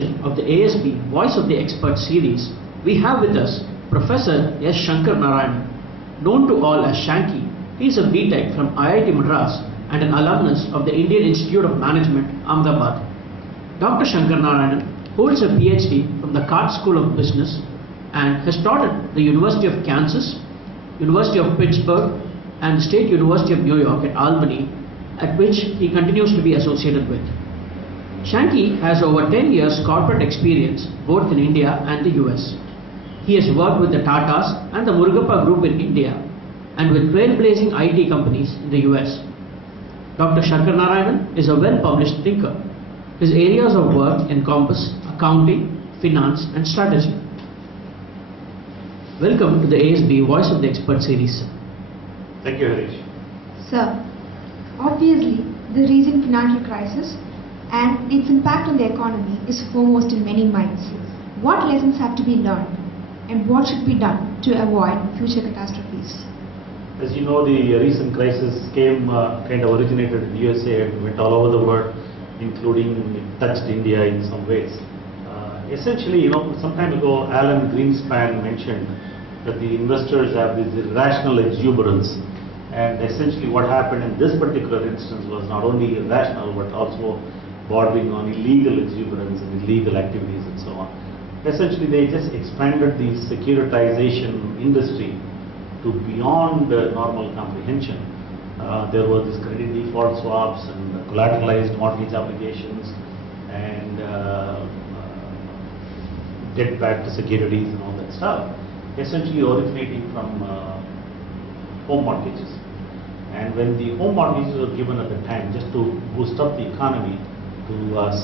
of the ASB Voice of the Expert series, we have with us Professor S Sankaranarayanan, known to all as Shanky. He is a B.Tech from IIT Madras and an alumnus of the Indian Institute of Management, Ahmedabad. Dr. Sankaranarayanan holds a PhD from the Card School of Business and has taught at the University of Kansas, University of Pittsburgh and the State University of New York at Albany, at which he continues to be associated with. Shanky has over 10 years corporate experience both in India and the US. He has worked with the Tatas and the Murugappa Group in India and with trailblazing IT companies in the US. Dr. Sankaranarayanan is a well-published thinker. His areas of work encompass accounting, finance and strategy. Welcome to the ASB Voice of the Expert series. Thank you, Hareesh. Sir, obviously the recent financial crisis and its impact on the economy is foremost in many minds. What lessons have to be learned and what should be done to avoid future catastrophes? As you know, the recent crisis kind of originated in the USA and went all over the world, including it touched India in some ways. Essentially, some time ago, Alan Greenspan mentioned that the investors have this irrational exuberance, and essentially what happened in this particular instance was not only irrational but also bordering on illegal exuberance and illegal activities and so on. Essentially, they just expanded the securitization industry to beyond normal comprehension. There were these credit default swaps and collateralized mortgage obligations and debt-backed securities and all that stuff, essentially originating from home mortgages. And when the home mortgages were given at the time just to boost up the economy to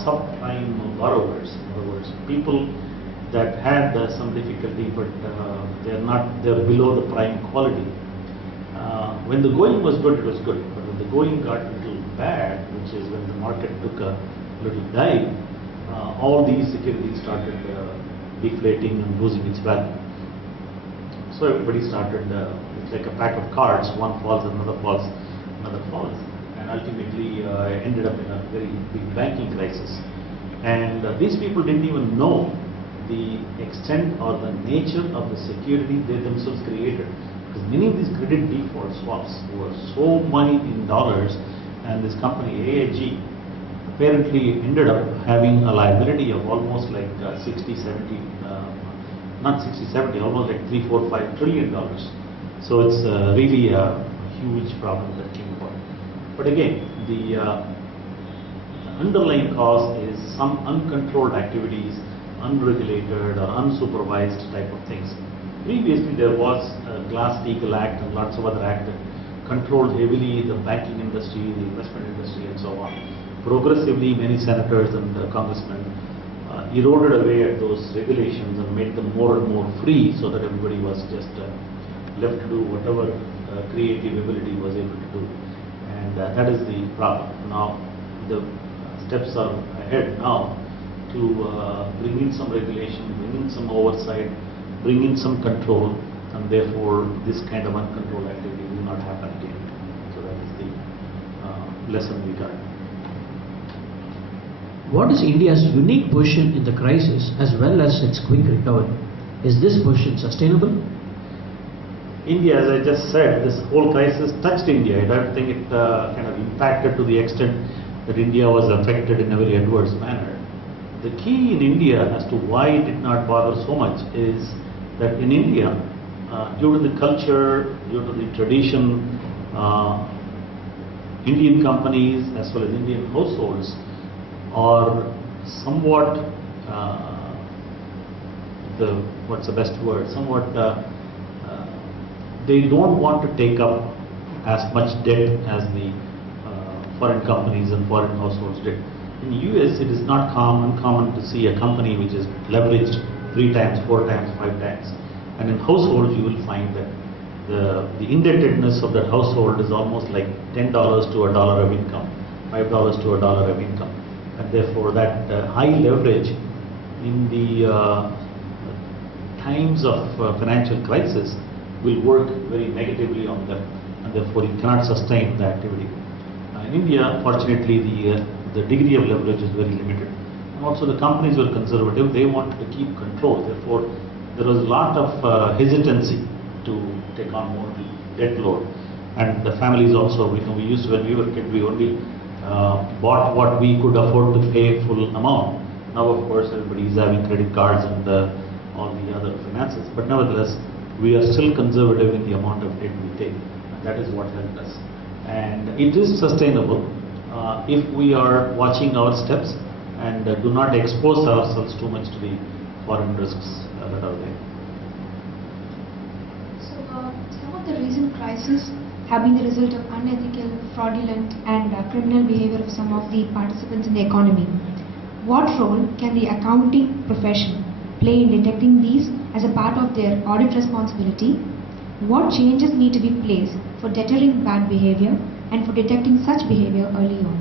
subprime borrowers, in other words, people that had some difficulty but they're below the prime quality. When the going was good, it was good, but when the going got a little bad, which is when the market took a little dive, all these securities started deflating and losing its value. So everybody started, it's like a pack of cards, one falls, another falls, another falls, and ultimately ended up in a very big banking crisis. And these people didn't even know the extent or the nature of the security they themselves created. Because many of these credit default swaps were so money in dollars, and this company AIG apparently ended up having a liability of almost like 60, 70, not 60, 70, almost like 3, 4, 5 trillion dollars. So it's really a huge problem that came about. But again, the underlying cause is some uncontrolled activities, unregulated or unsupervised type of things. Previously, there was a Glass-Steagall Act and lots of other acts that controlled heavily the banking industry, the investment industry, and so on. Progressively, many senators and congressmen eroded away at those regulations and made them more and more free, so that everybody was just left to do whatever creative ability was able to do. And that is the problem. Now, the steps are ahead now to bring in some regulation, bring in some oversight, bring in some control, and therefore this kind of uncontrolled activity will not happen again. So that is the lesson we got. What is India's unique position in the crisis as well as its quick recovery? Is this position sustainable? India, as I just said, this whole crisis touched India. I don't think it kind of impacted to the extent that India was affected in a very adverse manner. The key in India as to why it did not bother so much is that in India, due to the culture, due to the tradition, Indian companies as well as Indian households are somewhat, they don't want to take up as much debt as the foreign companies and foreign households did. In the US, it is not uncommon to see a company which is leveraged 3 times, 4 times, 5 times. And in households, you will find that the indebtedness of that household is almost like $10 to $1 of income, $5 to $1 of income. And therefore, that high leverage in the times of financial crisis will work very negatively on them, and therefore you cannot sustain the activity. In India, fortunately, the degree of leverage is very limited, And also the companies were conservative, they wanted to keep control, therefore there was a lot of hesitancy to take on more debt load. And the families also, when we were kids, we only bought what we could afford to pay full amount. Now of course everybody is having credit cards and all the other finances, but nevertheless we are still conservative in the amount of debt we take, and that is what helped us. And it is sustainable if we are watching our steps and do not expose ourselves too much to the foreign risks that are there. So, some of the recent crises have been the result of unethical, fraudulent and criminal behavior of some of the participants in the economy. What role can the accounting profession play in detecting these as a part of their audit responsibility? What changes need to be placed for deterring bad behavior and for detecting such behavior early on?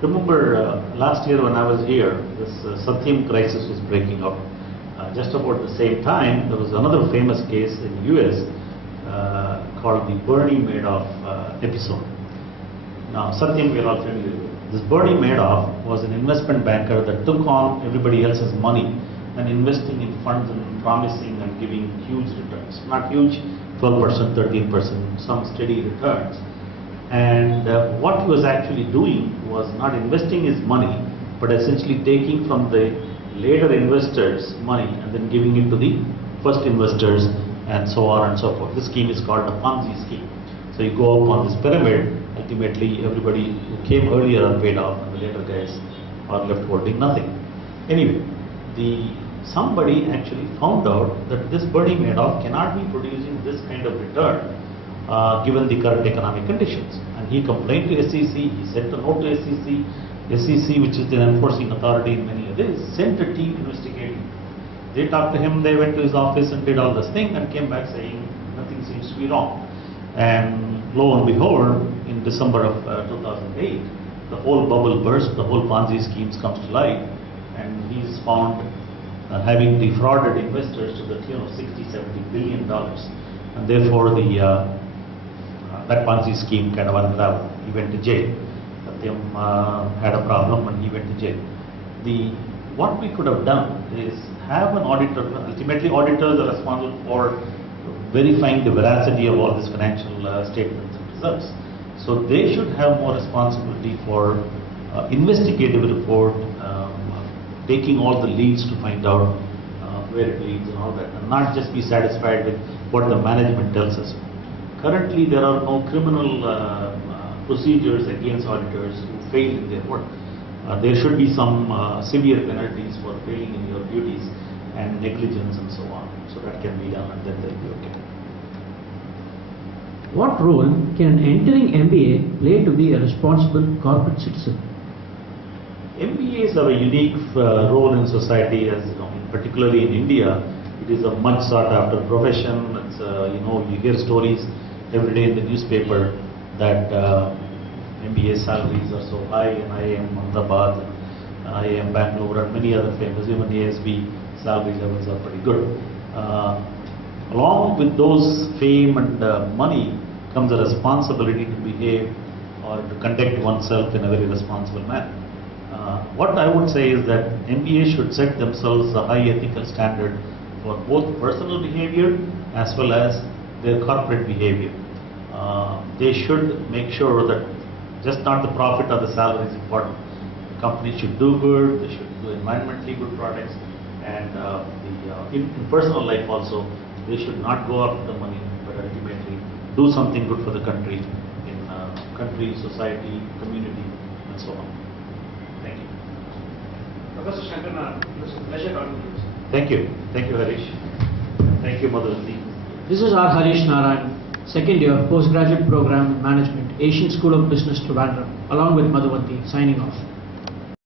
Remember last year when I was here, this Satyam crisis was breaking out. Just about the same time, there was another famous case in US called the Bernie Madoff episode. Now Satyam we are all familiar with. This Bernie Madoff was an investment banker that took on everybody else's money and investing in funds and promising and giving huge returns. Not huge, 12%, 13%, some steady returns. And what he was actually doing was not investing his money, but essentially taking from the later investors' money and then giving it to the first investors and so on and so forth. This scheme is called a Ponzi scheme. So you go up on this pyramid, ultimately everybody who came earlier are paid off and the later guys are left holding nothing. Anyway, somebody actually found out that this Bernie Madoff cannot be producing this kind of return given the current economic conditions. And he complained to SEC, he sent a note to SEC, which is the enforcing authority in many of this, sent a team investigating. They talked to him, they went to his office and did all this thing and came back saying nothing seems to be wrong. And lo and behold, in December of 2008, the whole bubble burst, the whole Ponzi schemes comes to light, and he's found having defrauded investors to the tune of $60–70 billion, and therefore that Ponzi scheme kind of unraveled. He went to jail. Satyam had a problem and he went to jail. What we could have done is have an auditor. Ultimately, auditors are responsible for verifying the veracity of all these financial statements and results. So they should have more responsibility for investigative report, taking all the leads to find out where it leads and all that, and not just be satisfied with what the management tells us. Currently, there are no criminal procedures against auditors who fail in their work. There should be some severe penalties for failing in your duties and negligence and so on. So that can be done and then they'll be okay. What role can an entering MBA play to be a responsible corporate citizen? MBAs have a unique role in society, as you know, particularly in India. It is a much sought after profession. It's, you hear stories every day in the newspaper that MBA salaries are so high in IIM Ahmedabad, IIM Bangalore, and many other famous, even ASB salary levels are pretty good. Along with those fame and money comes a responsibility to behave or to conduct oneself in a very responsible manner. What I would say is that MBA should set themselves a high ethical standard for both personal behavior as well as their corporate behavior. They should make sure that just not the profit or the salary is important. The company should do good, they should do environmentally good products, and in personal life also, they should not go after the money, but ultimately do something good for the country, in country, society, community, and so on. Thank you. Professor Sankaranarayanan, it was a pleasure talking to you. Thank you. Thank you, Hareesh. Thank you, Madhuvanthy. This is R. Hareesh Narayanan, second year postgraduate program in management, Asian School of Business, Trivandrum, along with Madhuvanthy, signing off.